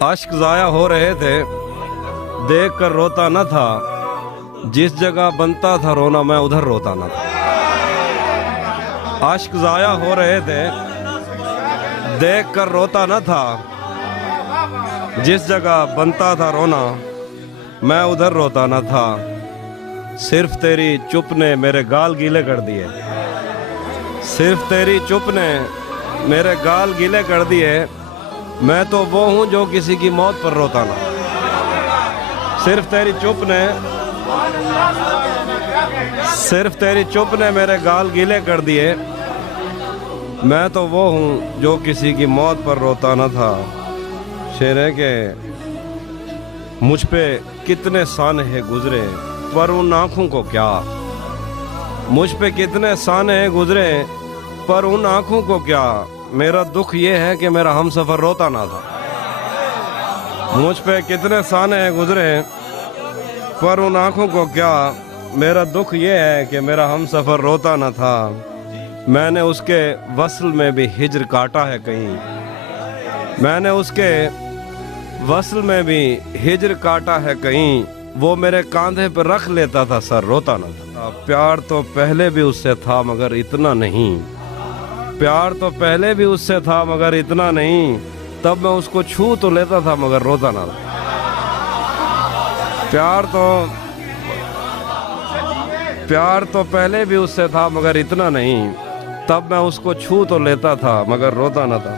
اشک ضائع ہو رہے تھے، دیکھ کر روتا نہ تھا، جس جگہ بنتا تھا رونا میں ادھر روتا نہ تھا۔ اشک ضائع ہو رہے تھے، دیکھ کر روتا نہ تھا، جس جگہ بنتا تھا رونا میں ادھر روتا نہ تھا۔ صرف تیری چپ نے میرے گال گیلے کر دیے، صرف تیری چپ نے میرے گال گیلے کر دیے، میں تو وہ ہوں جو کسی کی موت پر روتا نہ۔ صرف تیری چپ نے میرے گال گیلے کر دیے، میں تو وہ ہوں جو کسی کی موت پر روتا نہ تھا۔ شعر ہے کہ مجھ پہ کتنے سانحے گزرے پر ان آنکھوں کو کیا، مجھ پہ کتنے سانحے گزرے پر ان آنکھوں کو کیا، میرا دکھ یہ ہے کہ میرا ہم سفر روتا نہ تھا۔ مجھ پہ کتنے سانحے گزرے پر ان آنکھوں کو کیا، میرا دکھ یہ ہے کہ میرا ہم سفر روتا نہ تھا۔ میں نے اس کے وصل میں بھی ہجر کاٹا ہے کہیں، میں نے اس کے وصل میں بھی ہجر کاٹا ہے کہیں، وہ میرے کاندھے پہ رکھ لیتا تھا سر روتا نہ تھا۔ پیار تو پہلے بھی اس سے تھا مگر اتنا نہیں، پیار تو پہلے بھی اس سے تھا مگر اتنا نہیں، تب میں اس کو چھو تو لیتا تھا مگر روتا نہ تھا۔ پیار تو پہلے بھی اس سے تھا مگر اتنا نہیں، تب میں اس کو چھو تو لیتا تھا مگر روتا نہ تھا۔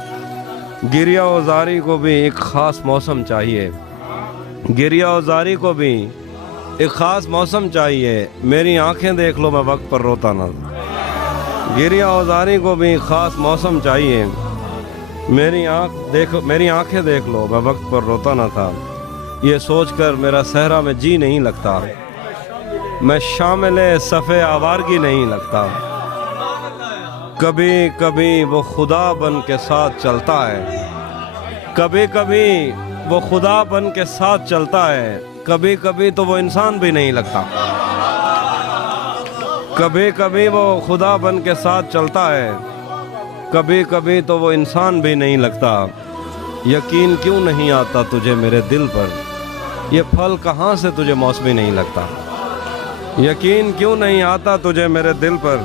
گریہ و زاری کو بھی ایک خاص موسم چاہیے، گریہ و زاری کو بھی ایک خاص موسم چاہیے، میری آنکھیں دیکھ لو میں وقت پر روتا نہ تھا۔ گریہ و زاری کو بھی خاص موسم چاہیے، میری آنکھیں دیکھ لو میں وقت پر روتا نہ تھا۔ یہ سوچ کر میرا صحرا میں جی نہیں لگتا، میں شامل صفِ آوارگی نہیں لگتا۔ کبھی کبھی وہ خدا بن کے ساتھ چلتا ہے، کبھی کبھی وہ خدا بن کے ساتھ چلتا ہے، کبھی کبھی تو وہ انسان بھی نہیں لگتا۔ کبھی کبھی وہ خدا بن کے ساتھ چلتا ہے، کبھی کبھی تو وہ انسان بھی نہیں لگتا۔ یقین کیوں نہیں آتا تجھے میرے دل پر، یہ پھل کہاں سے تجھے موسمی نہیں لگتا۔ یقین کیوں نہیں آتا تجھے میرے دل پر،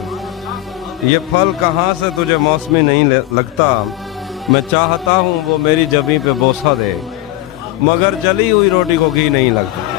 یہ پھل کہاں سے تجھے موسمی نہیں لگتا۔ میں چاہتا ہوں وہ میری جبیں پہ بوسہ دے، مگر جلی ہوئی روٹی کو گھی نہیں لگتا۔